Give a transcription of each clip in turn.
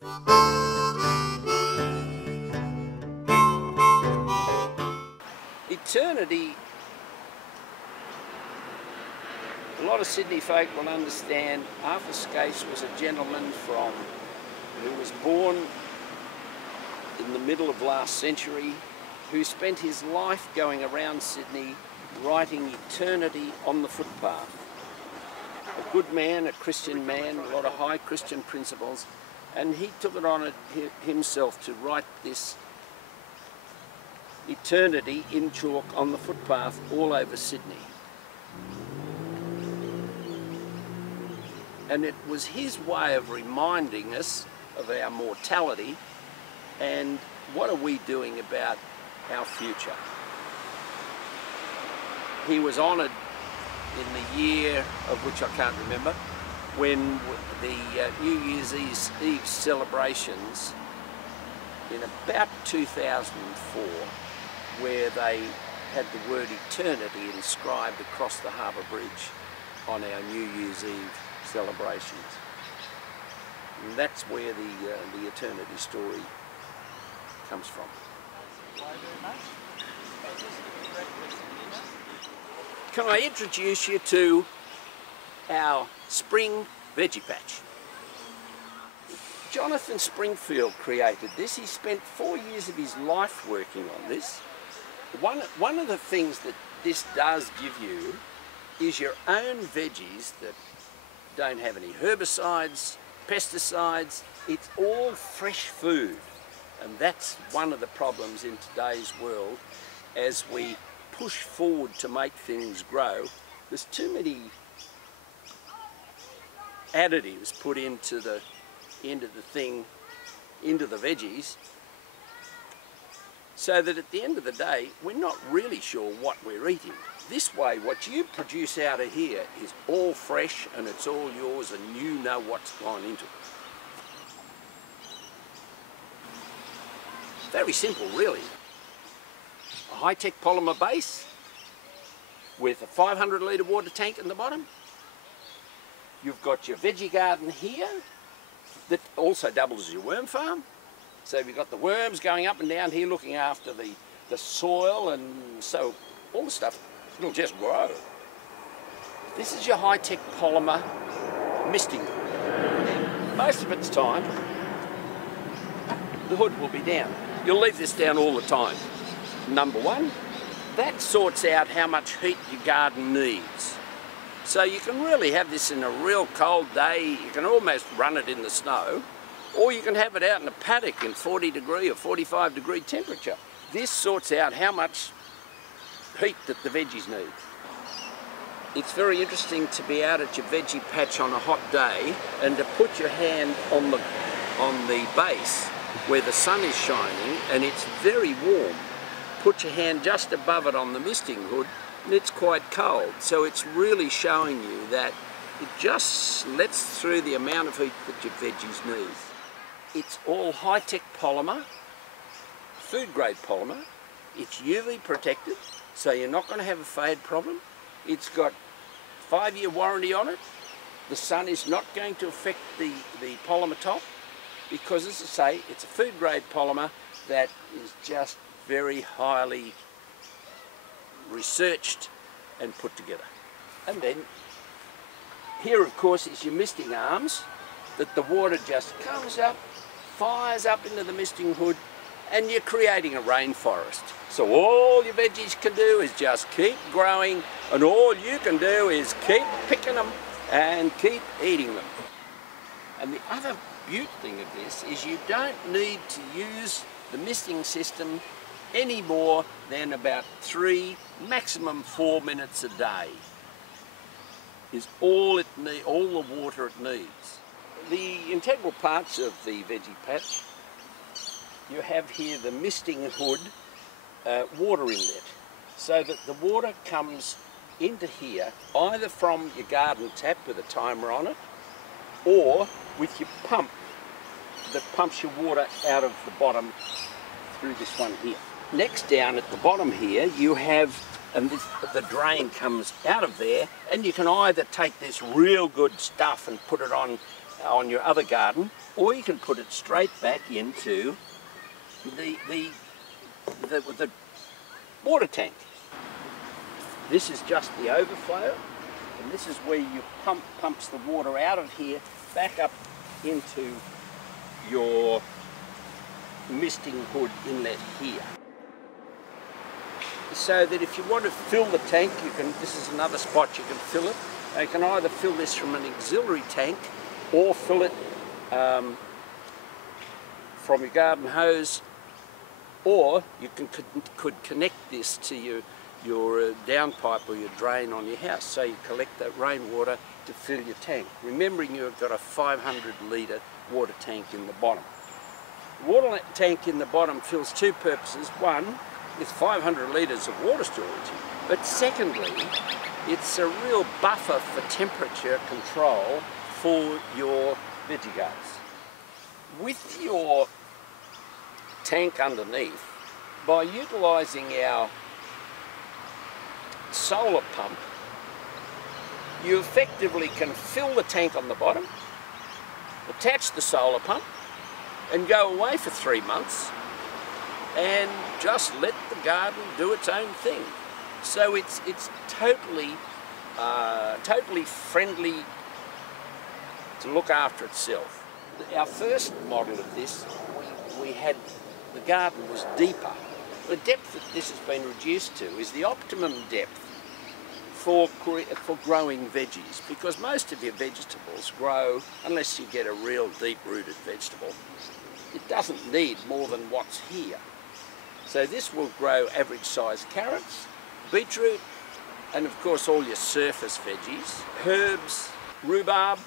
Eternity, a lot of Sydney folk will understand. Arthur Skase was a gentleman who was born in the middle of last century, who spent his life going around Sydney writing eternity on the footpath. A good man, a Christian man, a lot of high Christian principles, and he took it on himself to write this eternity in chalk on the footpath all over Sydney. And it was his way of reminding us of our mortality and what are we doing about our future. He was honoured in the year of which I can't remember, when the New Year's Eve celebrations in about 2004, where they had the word eternity inscribed across the Harbour Bridge on our New Year's Eve celebrations. And that's where the eternity story comes from. Can I introduce you to our Spring Veggie Patch? Jonathan Springfield created this. He spent 4 years of his life working on this. One of the things that this does give you is your own veggies that don't have any herbicides, pesticides. It's all fresh food, and that's one of the problems in today's world. As we push forward to make things grow, there's too many additives put into the veggies, so that at the end of the day we're not really sure what we're eating. This way, what you produce out of here is all fresh and it's all yours, and you know what's gone into it. Very simple, really. A high-tech polymer base with a 500 litre water tank in the bottom. You've got your veggie garden here that also doubles as your worm farm. So you've got the worms going up and down here looking after the soil, and so all the stuff, it'll just grow. This is your high-tech polymer misting. Most of its time, the hood will be down. You'll leave this down all the time. Number one, that sorts out how much heat your garden needs. So you can really have this in a real cold day. You can almost run it in the snow, or you can have it out in a paddock in 40 degree or 45 degree temperature. This sorts out how much heat that the veggies need. It's very interesting to be out at your veggie patch on a hot day and to put your hand on the base where the sun is shining and it's very warm. Put your hand just above it on the misting hood and it's quite cold. So it's really showing you that it just lets through the amount of heat that your veggies need. It's all high-tech polymer, food-grade polymer. It's UV protected, so you're not going to have a fade problem. It's got 5-year warranty on it. The sun is not going to affect the polymer top because, as I say, it's a food-grade polymer that is just very highly researched and put together. And then here, of course, is your misting arms that the water just comes up, fires up into the misting hood, and you're creating a rainforest. So all your veggies can do is just keep growing, and all you can do is keep picking them and keep eating them. And the other beaut thing of this is you don't need to use the misting system any more than about 3, maximum 4 minutes a day is all the water it needs. The integral parts of the veggie patch, you have here the misting hood water inlet, so that the water comes into here either from your garden tap with a timer on it, or with your pump that pumps your water out of the bottom through this one here. Next, down at the bottom here, you have, and the drain comes out of there, and you can either take this real good stuff and put it on on your other garden, or you can put it straight back into the water tank. This is just the overflow, and this is where you pumps the water out of here back up into your misting hood inlet here. So that if you want to fill the tank, you can. This is another spot you can fill it. You can either fill this from an auxiliary tank or fill it from your garden hose, or you could connect this to your downpipe or your drain on your house, so you collect that rainwater to fill your tank. Remembering you've got a 500 litre water tank in the bottom. The water tank in the bottom fills two purposes. One, it's 500 litres of water storage, but secondly, it's a real buffer for temperature control for your veggie gardens. With your tank underneath, by utilising our solar pump, you effectively can fill the tank on the bottom, attach the solar pump, and go away for 3 months and just let the garden do its own thing. So it's totally friendly to look after itself. Our first model of this, we had, the garden was deeper. The depth that this has been reduced to is the optimum depth for growing veggies, because most of your vegetables grow, unless you get a real deep-rooted vegetable, it doesn't need more than what's here. So this will grow average-sized carrots, beetroot, and of course all your surface veggies, herbs, rhubarb,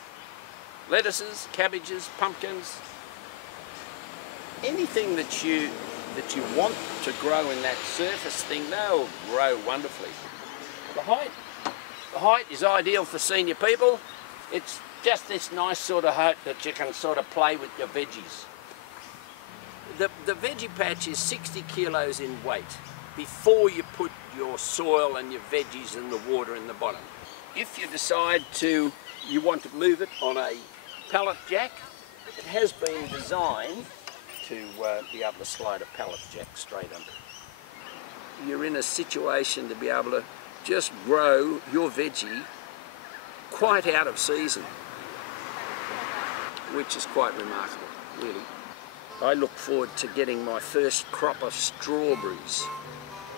lettuces, cabbages, pumpkins, anything that you want to grow in that surface thing, they'll grow wonderfully. The height is ideal for senior people. It's just this nice sort of height that you can sort of play with your veggies. The veggie patch is 60 kilos in weight before you put your soil and your veggies and the water in the bottom. If you decide you want to move it on a pallet jack, it has been designed to be able to slide a pallet jack straight under. You're in a situation to be able to just grow your veggie quite out of season, which is quite remarkable, really. I look forward to getting my first crop of strawberries,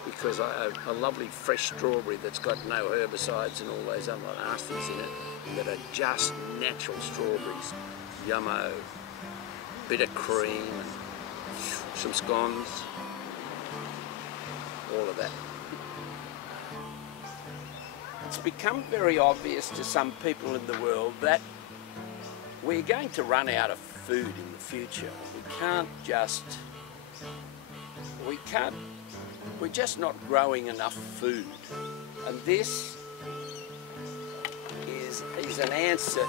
because I have a lovely fresh strawberry that's got no herbicides and all those other nasties in it, that are just natural strawberries. Yummo, bit of cream, and some scones, all of that. It's become very obvious to some people in the world that we're going to run out of food in the future. We're just not growing enough food. And this is an answer